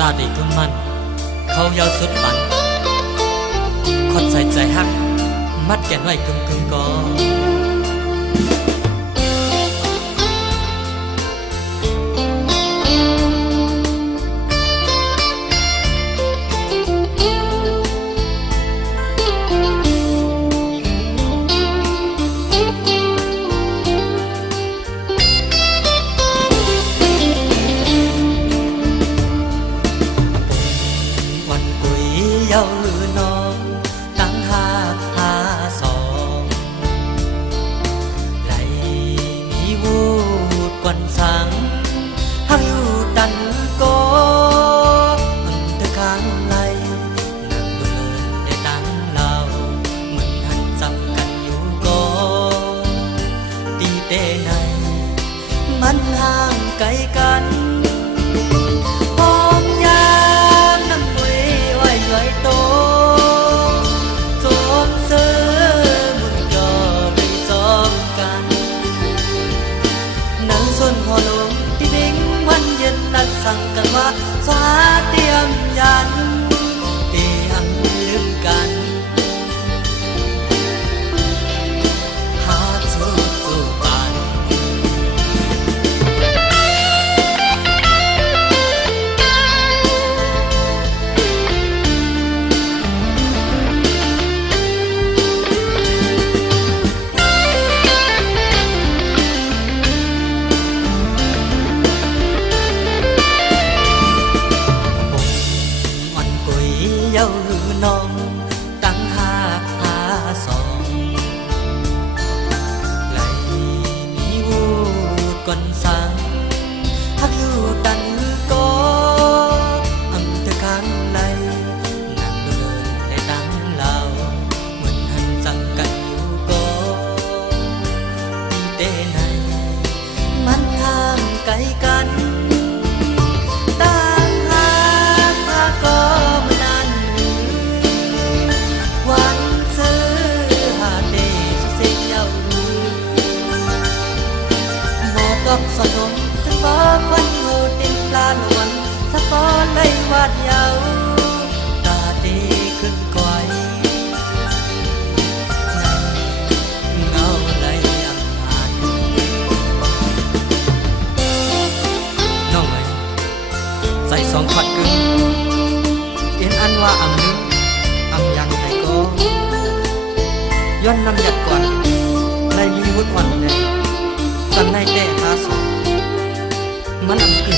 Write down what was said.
ตาดีกึ่งมันเขายาวสุดปันคนใส่ใจหักมัดแกนไว้กึ่งก็เย้าหรือน้องตั้งหาสองไหลมีวูดกวนสังหักอยู่ดันโกมันเธอข้างไหลนั่งดูเลินได้ตั้งเราเหมือนหันจับกันอยู่ก็ตีเต้ในมันห่างไกลกันโตสวมเสื้อมุนยอได้จอมกันนั่งส่วนพอลมที่ดิ้งวันเย็นนัดสั่งกันว่าสาเตรียมยันตีหังลืมกันหาสู้กันเย้าหรือน้องตั้งหาสองไหลมีวูดก่อนสังหักอยู่ดันก็อำเธอข้างไหลนั่งดูเลินได้ตั้งเราเหมือนหันสั่งกันอยู่ก็ตีเต้ในมันห่างไกลกันกับสนมสะฟ้าควันโหดดินปลาหลวนสะฟ้าไล่วาดยาวตาดีขึ้นก่อยในเงาไหลอังหานน้องเอ๋ยใส่สองขวดกึ่งเอ็นอันว่าอำนึงอำยังไงก็ย้อนนำหยัดก่อนในมีวุฒิวันเลยตั้งในเตะหาสองมันอำกึ่ง